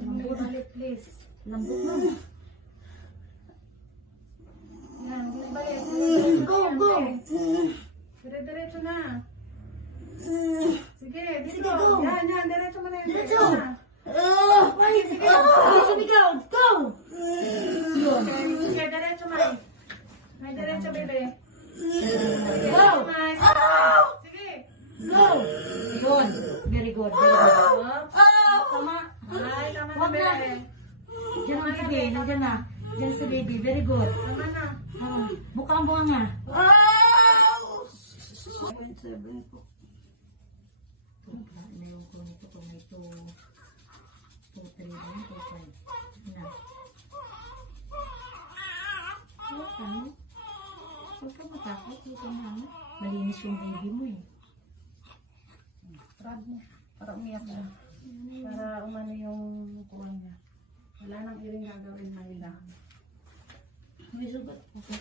Lambot ulit, please. Lambot na. Yan, balik. Go! Dire-diretso na. Sige, dito. Sige, go. Yan, diretso mo na yun. Diretso. Sige, sige. Sumigaw! Go! Sige, diretso, May. May diretso, bebe. Sige, Go! May. Sige. Go! Good. Very good. Very good. Oops. Tama. Ay, tama na, Wag na. bebe. Diyan ang baby. Nandiyan na. Diyan si baby. Very good. Tama na. Buka ang bunga nga. 7 po. Mayroon ko nito kung may 2, 3, 2, 5. Na. Huwag ka, no? Huwag ka matakot. Huwag ka na. Malinis yung baby mo eh. Rad mo. Para umiyak na. Para umano yung kuha niya. Wala nang iring gagawin na nila. May sugat. Okay.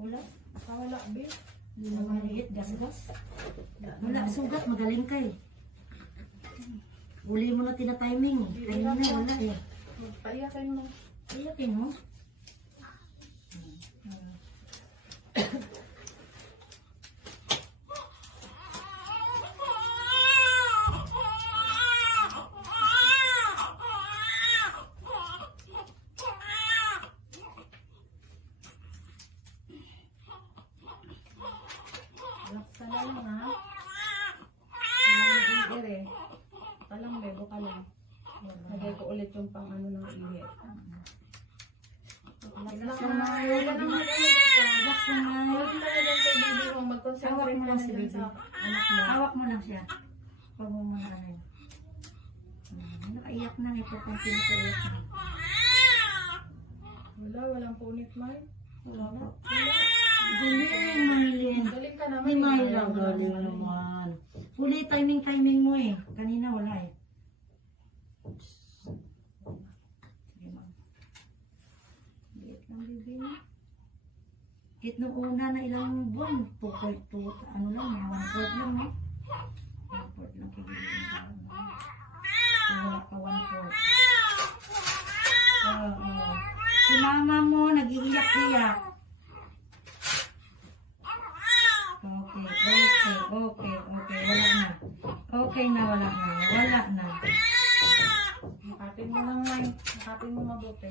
Wala. Wala, be. Hindi na maliit. Gas-gas. Wala. Sugat. Magaling ka eh. Uli mo na tina-timing. Kanina wala eh. Paiyakin mo. Iyakin mo. Laksa na lang, ha? Iire. Palang, bebo ka lang. Lagay ko ulit yung pang ano ng ihi. Relax na. Relax na. Relax naman. Huwag na lang kay baby mo. Mag-concentrate Hawak mo ka lang na si dun baby. sa anak mo. Hawak mo lang siya. Huwag mo muna ano. Nakaiyak na. Ito kung pinakaiyak na. Walang punit, May. Wala. Galing, Maylin. Galing ka naman. Ni Mayla, galing naman. Huli, timing mo eh. Kanina wala eh. Sige, ma'am. Liit lang, baby mo. Kit nung una na ilang buwan. 2.2, ano lang, 1/4 lang, no? 1/4 lang kay baby mo. Wala ka 1/4. Si mama mo, nag-iiyak-iyak. Okay. Wala na. Okay na, wala na. Makapin mo lang, May. Makapin mo mabuti.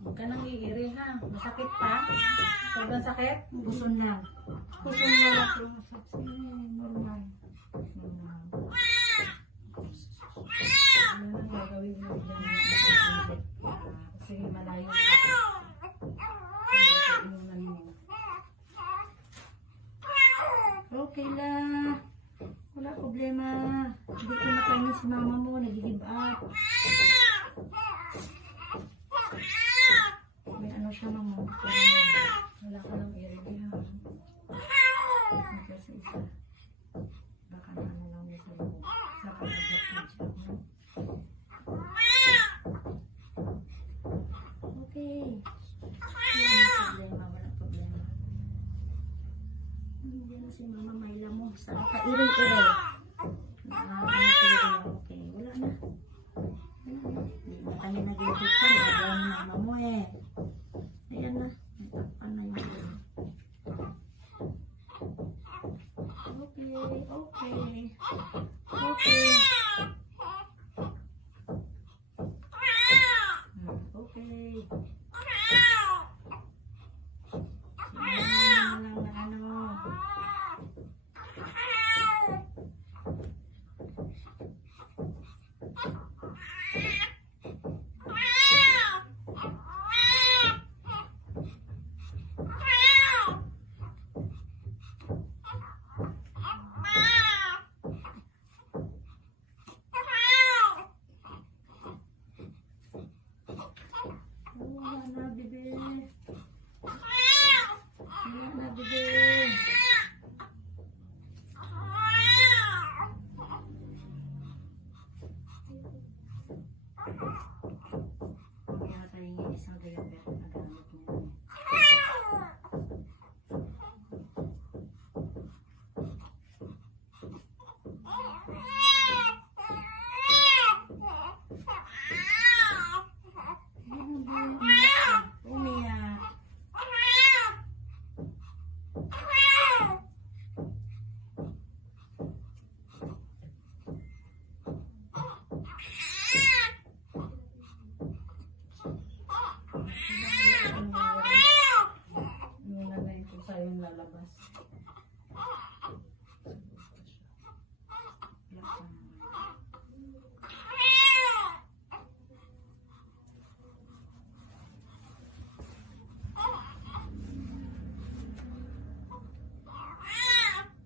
Huwag ka nang iiri, ha? Masakit pa? Sobrang sakit? Puson lang. Puso mo. Normal. Ano nang gagawin mo dyan? Kasi malayo ka. Inunan mo. Okay lang. Wala problema. Hindi ko nakainin si mama mo. Nag-give up. May ano siya, mama. Wala ka nang iiri, ha? Kasi isa. Baka na ano lang niya sa loob. Sa pag-adjust siya. Okay. Wala problema. Hindi na si Mama Mayla mo. Saan ka iring-iring? Okay, wala na. Hindi na tayo nag-ibigkan. Gagawin ng mama mo eh. Ayan na. Natakpan na yung iring. Okay. lalabas.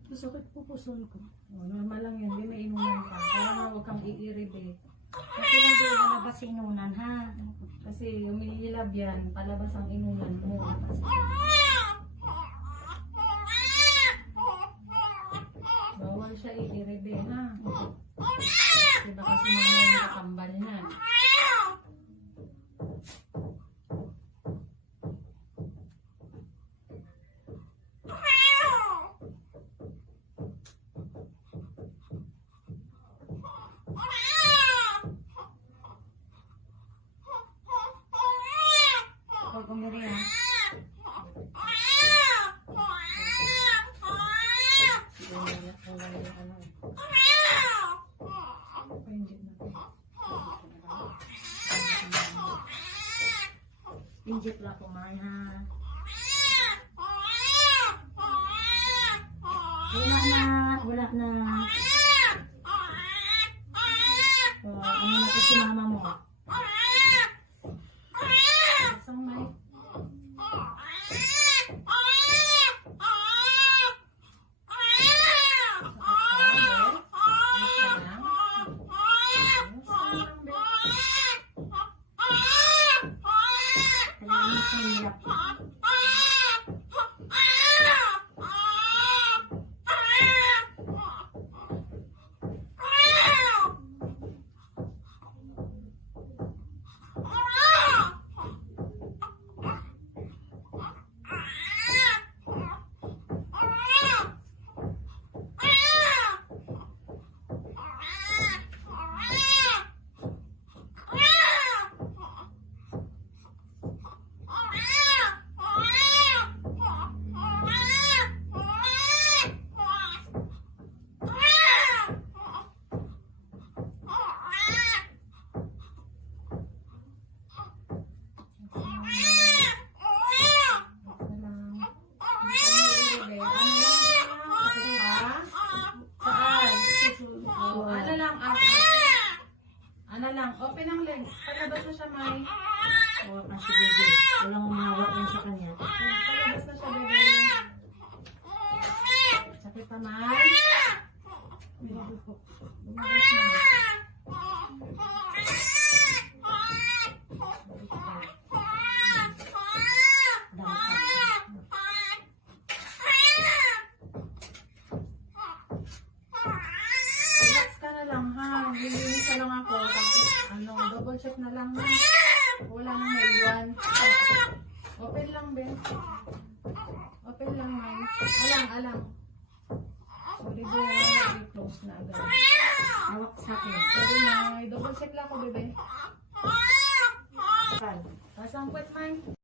Masakit po puson ko. Oh, normal lang yan, di may inunan ka. Kaya nga huwag kang iiribate. Kasi hindi lalabas sa inunan, ha? Kasi umihilab yan, palabas ang inunan mo. Bawal siya iiribe, ha? Kasi baka sumama yung kakambal niyan. Pag umiri, ha? Pinjit lang kumain, ha? Wala na. Ano na ito si mama mo? Isang mic. Kailangan mas mahirap. Ano lang, open ang legs. Palabas na siya, May. O, kasi baby, walang umawak yan sa kanya. Palabas na siya, bebe. Sakit pa, May. Lumabas na. Relax ka na lang, ha. Lilinis na lang ako. Double check na lang, ha. Wala nang maiwan. Open lang, Ben. Open lang, May. Alang. Sorry, Ben. I-close na agad. Hawak sa akin. Sorry, May. Double check lang ako, bebe. Sal. Pasang kwet, May.